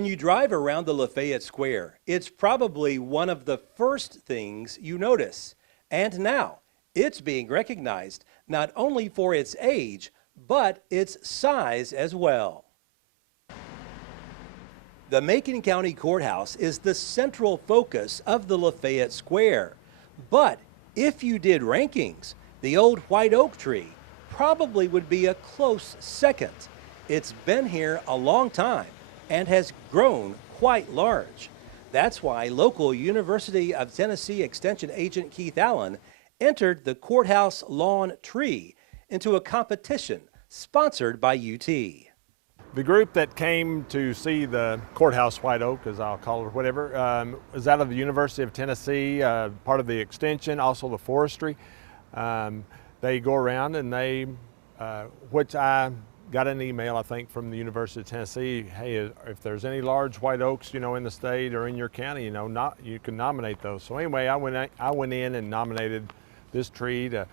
When you drive around the Lafayette Square, it's probably one of the first things you notice. And now, it's being recognized not only for its age, but its size as well. The Macon County Courthouse is the central focus of the Lafayette Square. But if you did rankings, the old white oak tree probably would be a close second. It's been here a long time and has grown quite large. That's why local University of Tennessee Extension agent Keith Allen entered the courthouse lawn tree into a competition sponsored by UT. The group that came to see the courthouse white oak, as I'll call it or whatever, is out of the University of Tennessee, part of the extension, also the forestry. They go around and they, which I got an email, I think, from the University of Tennessee, hey, if there's any large white oaks, in the state or in your county, you can nominate those. So anyway, I went in and nominated this tree to,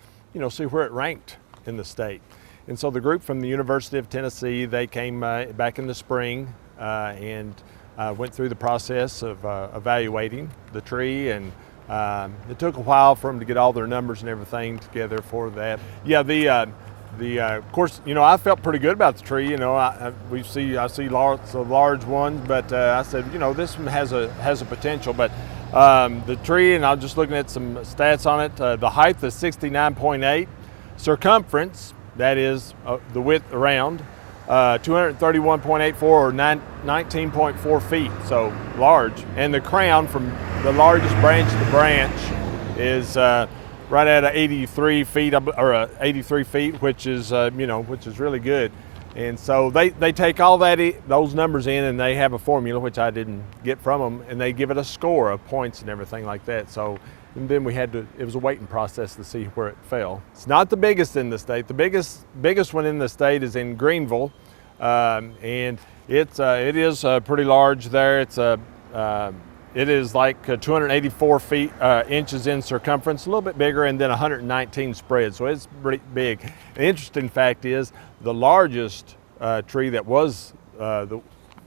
see where it ranked in the state. And so the group from the University of Tennessee, they came back in the spring and went through the process of evaluating the tree, and it took a while for them to get all their numbers and everything together for that. Yeah, of course, I felt pretty good about the tree. I see lots of large ones, but I said, this one has a potential. But the tree, and I'm just looking at some stats on it. The height is 69.8, circumference, that is the width around, 231.84 or 19.4 feet, so large. And the crown from the largest branch to the branch is right at 83 feet, or 83 feet, which is really good. And so they take all those numbers in, and they have a formula, which I didn't get from them, and they give it a score of points and everything like that. So, and then it was a waiting process to see where it fell. It's not the biggest in the state. The biggest one in the state is in Greenville, and it is pretty large there. It is like 284 inches in circumference, a little bit bigger, and then 119 spread, so it's pretty big. The interesting fact is the largest tree that was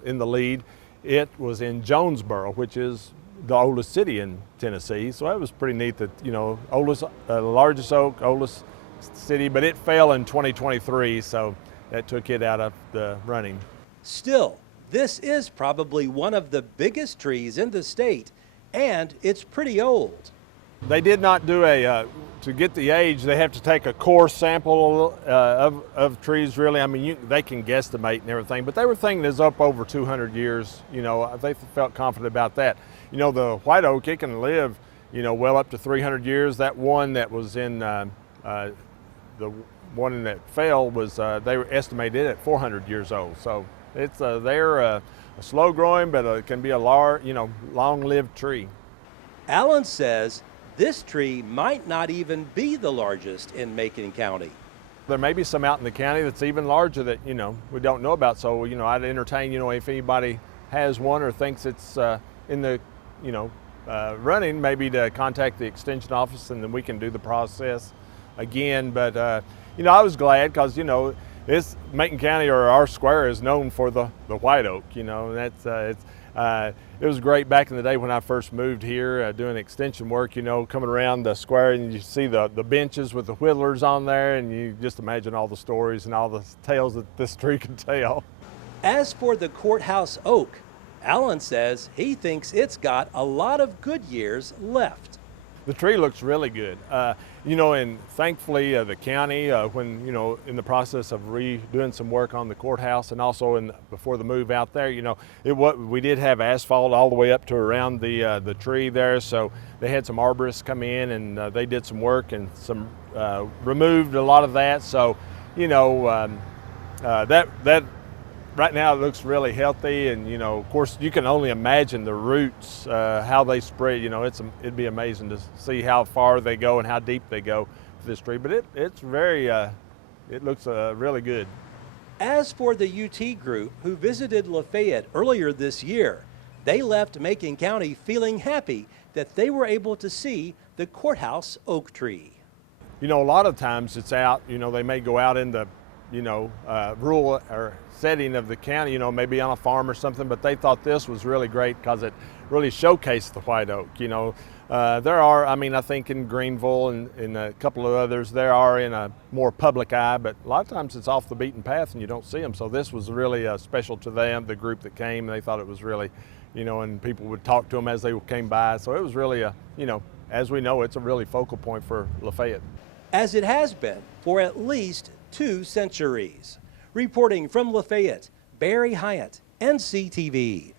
in the lead, it was in Jonesboro, which is the oldest city in Tennessee. So that was pretty neat that, largest oak, oldest city, but it fell in 2023, so that took it out of the running. Still, this is probably one of the biggest trees in the state, and it's pretty old. They did not do to get the age, they have to take a core sample of trees, really. I mean, they can guesstimate and everything, but they were thinking it's up over 200 years. They felt confident about that. The white oak, it can live, well up to 300 years. That one that was in, the one that fell was, they were estimated at 400 years old. So they're a slow growing, but it can be a long-lived tree. Allen says this tree might not even be the largest in Macon County. There may be some out in the county that's even larger that, we don't know about. So, I'd entertain, if anybody has one or thinks it's in the, running, maybe to contact the extension office, and then we can do the process again. But, I was glad because, this Macon County, or our square, is known for the white oak. It was great back in the day when I first moved here doing extension work, coming around the square, and you see the benches with the whittlers on there, and you just imagine all the stories and all the tales that this tree can tell. As for the courthouse oak, Allen says he thinks it's got a lot of good years left. The tree looks really good. And thankfully the county, when, in the process of redoing some work on the courthouse, and also before the move out there, we did have asphalt all the way up to around the tree there. So they had some arborists come in, and they did some work and removed a lot of that. So, that right now it looks really healthy, and of course you can only imagine the roots, how they spread. It'd be amazing to see how far they go and how deep they go with this tree. But it's very, it looks really good. As for the UT group who visited Lafayette earlier this year, they left Macon County feeling happy that they were able to see the courthouse oak tree. A lot of times it's out. They may go out in the rural or setting of the county, maybe on a farm or something, but they thought this was really great because it really showcased the white oak. There are, I think in Greenville and a couple of others, there are in a more public eye, but a lot of times it's off the beaten path and you don't see them. So this was really special to them, the group that came. They thought it was really, and people would talk to them as they came by. So it was really as we know, it's a really focal point for Lafayette. As it has been for at least 2 centuries. Reporting from Lafayette, Barry Hyatt, NCTV.